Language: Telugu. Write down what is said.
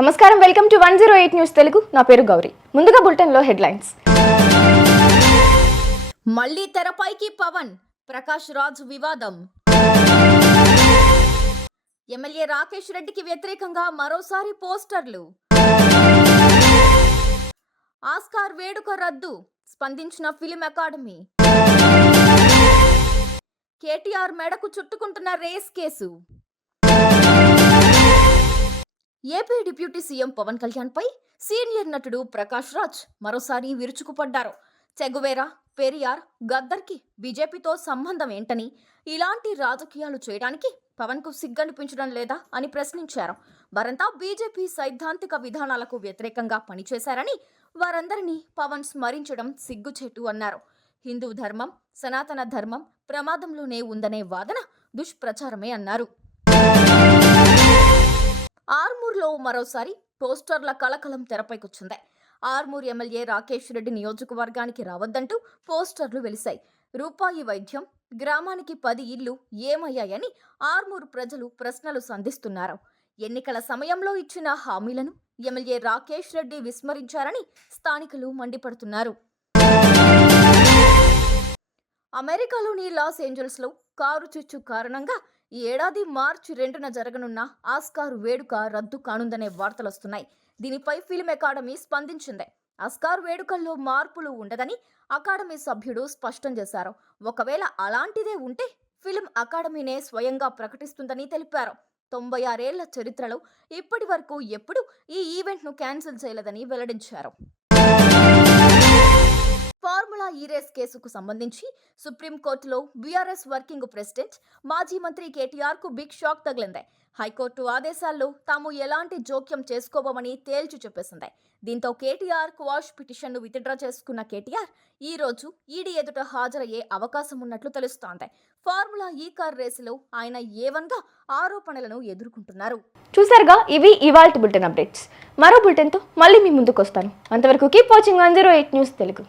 నమస్కారం, వెల్కమ్ టు 108 న్యూస్ తెలుగు. నా పేరు గౌరీ. ముందుగా బులెటిన్ లో హెడ్లైన్స్. మళ్ళీ తెరపైకి పవన్, ప్రకాష్ రాజ్ వివాదం. ఎమ్మెల్యే రాకేష్ రెడ్డికి వ్యతిరేకంగా మరోసారి పోస్టర్లు. ఆస్కార్ వేడుక రద్దు, స్పందించిన ఫిలిం అకాడమీ. కేటీఆర్ మెడకు చుట్టుకుంటున్న race case. AP deputy CM Pawan Kalyan పై సీనియర్ నటుడు ప్రకాష్ రాజ్ మరోసారి విరుచుకుపడ్డారు. చెగువేరా, పెరియార్, గద్దర్కి బీజేపీతో సంబంధం ఏంటని, ఇలాంటి రాజకీయాలు చేయడానికి పవన్ కు సిగ్గనిపించడం లేదా అని ప్రశ్నించారు. వారంతా బీజేపీ సైద్ధాంతిక విధానాలకు వ్యతిరేకంగా పనిచేశారని, వారందరినీ పవన్ స్మరించడం సిగ్గుచేటు అన్నారు. హిందూ ధర్మం, సనాతన ధర్మం ప్రమాదంలోనే ఉందనే వాదన దుష్ప్రచారమే అన్నారు. ఆర్మూర్లో మరోసారి పోస్టర్ల కలకలం తెరపైకొచ్చింది. ఆర్మూర్ ఎమ్మెల్యే రాకేష్ రెడ్డి నియోజకవర్గానికి రావద్దంటూ పోస్టర్లు వెలిశాయి. రూపాయి వైద్యం, గ్రామానికి 10 ఇళ్లు ఏమయ్యాయని ఆర్మూర్ ప్రజలు ప్రశ్నలు సంధిస్తున్నారు. ఎన్నికల సమయంలో ఇచ్చిన హామీలను ఎమ్మెల్యే రాకేష్ రెడ్డి విస్మరించారని స్థానికులు మండిపడుతున్నారు. అమెరికాలోని లాస్ ఏంజల్స్లో కారు చిచ్చు కారణంగా ఈ ఏడాది మార్చి 2న జరగనున్న ఆస్కార్ వేడుక రద్దు కానుందనే వార్తలొస్తున్నాయి. దీనిపై ఫిల్మ్ అకాడమీ స్పందించింది. ఆస్కార్ వేడుకల్లో మార్పులు ఉండదని అకాడమీ సభ్యుడు స్పష్టం చేశారు. ఒకవేళ అలాంటిదే ఉంటే ఫిల్మ్ అకాడమీనే స్వయంగా ప్రకటిస్తుందని తెలిపారు. 96 ఏళ్ల చరిత్రలో ఇప్పటి వరకు ఎప్పుడు ఈ ఈవెంట్ను క్యాన్సిల్ చేయలేదని వెల్లడించారు. ఫార్ములా ఈ రేస్ కేసుకు సంబంధించి సుప్రీంకోర్టులో బీఆర్ఎస్ వర్కింగ్ ప్రెసిడెంట్, మాజీ మంత్రి కేటీఆర్ కు బిగ్ షాక్ తగిలింది. హైకోర్టు ఆదేశాల్లో తాము ఎలాంటి జోక్యం చేసుకోవమని తేల్చి చెప్పేసింది. దీంతో కేటీఆర్ క్వాష్ పిటిషన్ను విత్డ్రా చేసుకున్న కేటీఆర్ ఈ రోజు ఈడీ ఎదుట హాజరయ్యే అవకాశం ఉన్నట్లు తెలుస్తోంది. ఫార్ములా ఈ కార్ రేసులో ఆయన ఏవన్గా ఆరోపణలను ఎదుర్కొంటున్నారు. చూసారుగా, ఇవి ఇవాల్టి బులెటిన్ అప్డేట్స్. మరో బులెటిన్తో మళ్ళీ మీ ముందుకు వస్తాను. అంతవరకు కీప్ వాచింగ్ 108 న్యూస్ తెలుగు.